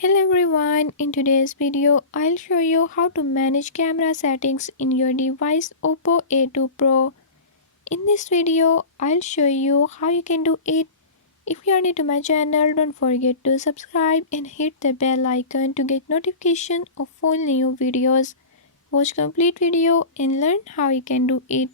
Hello everyone, in today's video I'll show you how to manage camera settings in your device OPPO A2 Pro. In this video I'll show you how you can do it. If you are new to my channel, don't forget to subscribe and hit the bell icon to get notification of all new videos. Watch complete video and learn how you can do it.